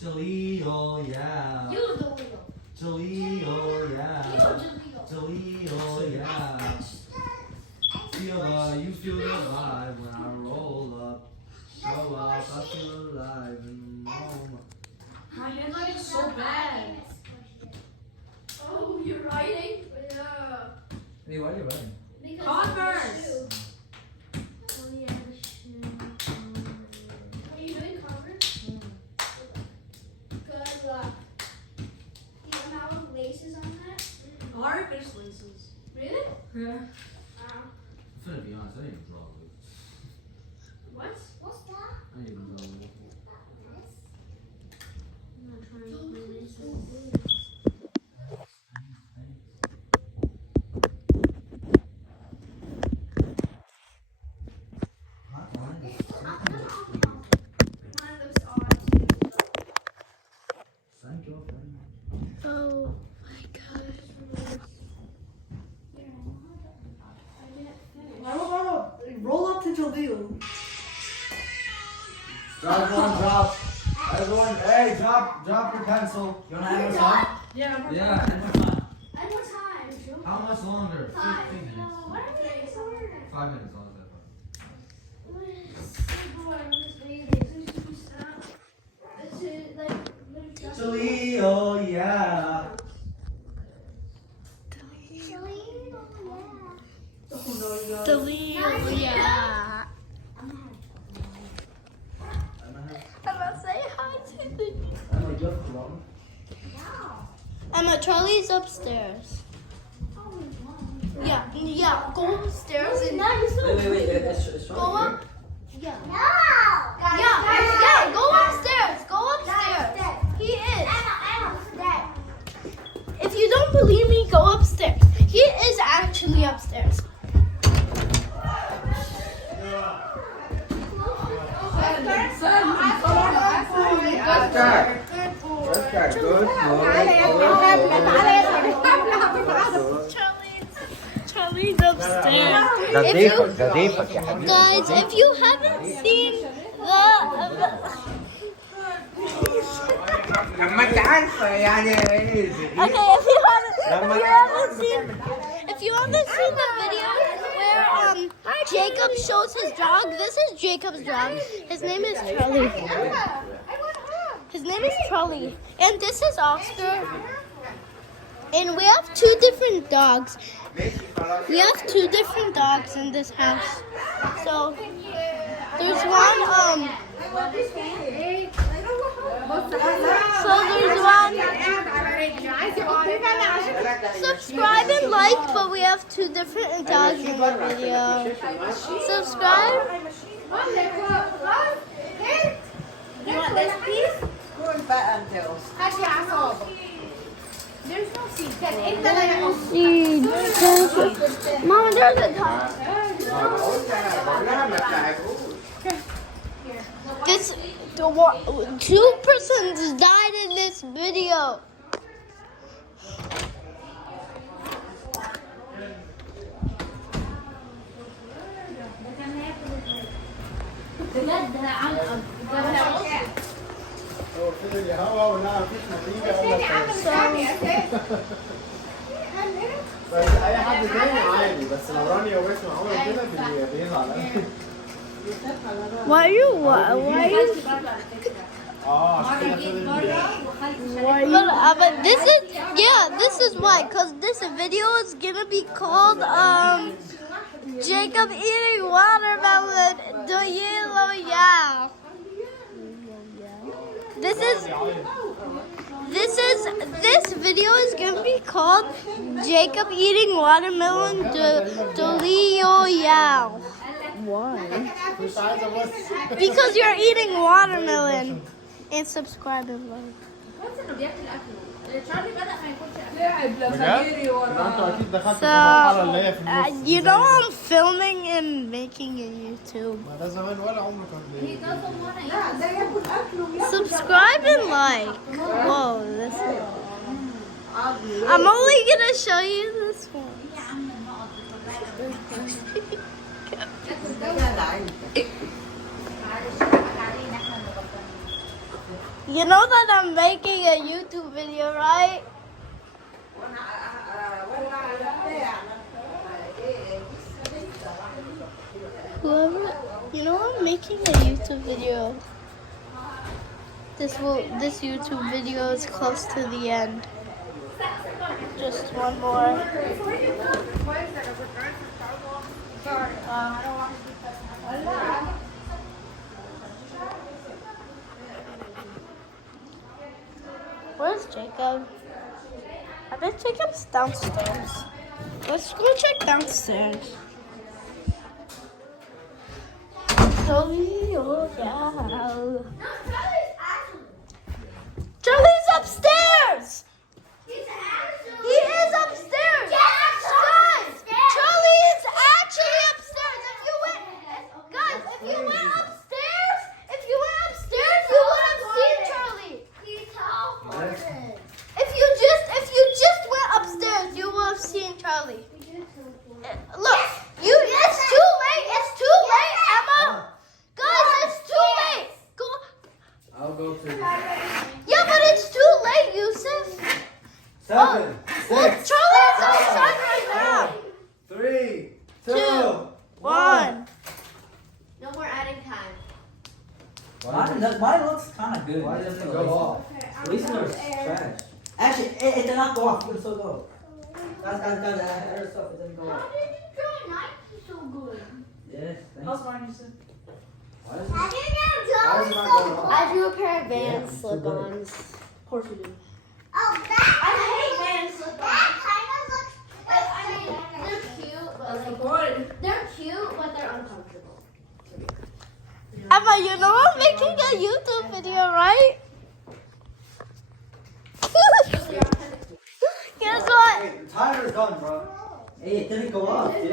Jaleel, yeah. You Jaleel. Jaleel, yeah. Jaleel, yeah. You feel the vibe when I roll up. Show up, I feel alive in the moment. My handwriting is so bad. Oh, you're writing? Yeah. Hey, why are you writing? Converse. Oh yeah, the shoe. Are you doing Converse? Good luck. Do you have laces on that? I already finished laces. Really? Yeah. Wow. I'm finna be honest, I didn't even draw it. What? What's that? I didn't even draw it. I'm gonna try and play laces. Mine looks odd too. Thank you, friend. Oh my god. Roll up to Jaleel. Drop. Everyone, hey, drop your pencil. You wanna have a time? Yeah. Yeah, and more time. And what time? How much longer? 5. 15 minutes. Why are we getting so hard? 5 minutes, all that. Jaleel, yeah. Delete. Yeah. Emma, say hi to the. Emma, Charlie's upstairs. Yeah. Go upstairs and. Wait. Go up. Yeah. Yeah. Go upstairs. He is. If you don't believe me, go upstairs. He is actually upstairs. Charlie's upstairs. Guys, if you haven't seen لما انت عارفه يعني okay, if you haven't seen the video where Jacob shows his dog, this is Jacob's dog. His name is Charlie. And this is Oscar. And we have two different dogs. In this house. So there's one subscribe and like, but we have two different dogs in the video. Subscribe. You want this piece? كون بقى انت هاتي عصابة. There's no seed. انت لا Mama, there's a dog. This, two persons died in this video. هو فضل يهوى وانها مفيش نتيجه بس اي حد تاني عادي بس لو رانيا وبسمة عملوا كده بيزعل Why are you? عشان كده But this is why. Cause this video is gonna be called Jacob eating watermelon. Doreyoyal. This video is gonna be called Jacob eating watermelon. Doreyoyal. Why? Because you're eating watermelon. And subscribe and like. You know I'm filming and making a YouTube. ده زمان ولا عمره كان Subscribe and like. Whoa, this is... I'm only gonna show you this one. You know that I'm making a YouTube video, right? Whoever, you know, I'm making a YouTube video. This YouTube video is close to the end. Just one more. Where's Jacob? I bet Jacob's downstairs. Let's go check downstairs. Doreyoyal. Charlie's upstairs! He is upstairs! Guys! Charlie is actually upstairs! If you went upstairs, you would have seen Charlie! If you just went upstairs, you would have seen Charlie. Look, it's too late, Emma! Guys, it's too late! Go. I'll go to Yeah, but it's too late, Yusuf. 7, Well, 6, Charlie's outside right now. 3, 2. 1. No more adding time. Mine looks kind of good. Why doesn't it go off? These are trash. Actually, it did not go off. It still go. Guys, other stuff, it didn't go off. Yes, thanks. Why is it not going off? I drew a pair of Vans slip-ons. Of course we do. Oh, that I hate Vans slip-ons. kind of looks. I mean, they're cute, but they're cute, but they're uncomfortable. Emma, you know I'm making a YouTube video, right? Guess what? Hey, the timer's done, bro. Hey, it didn't go off, dude.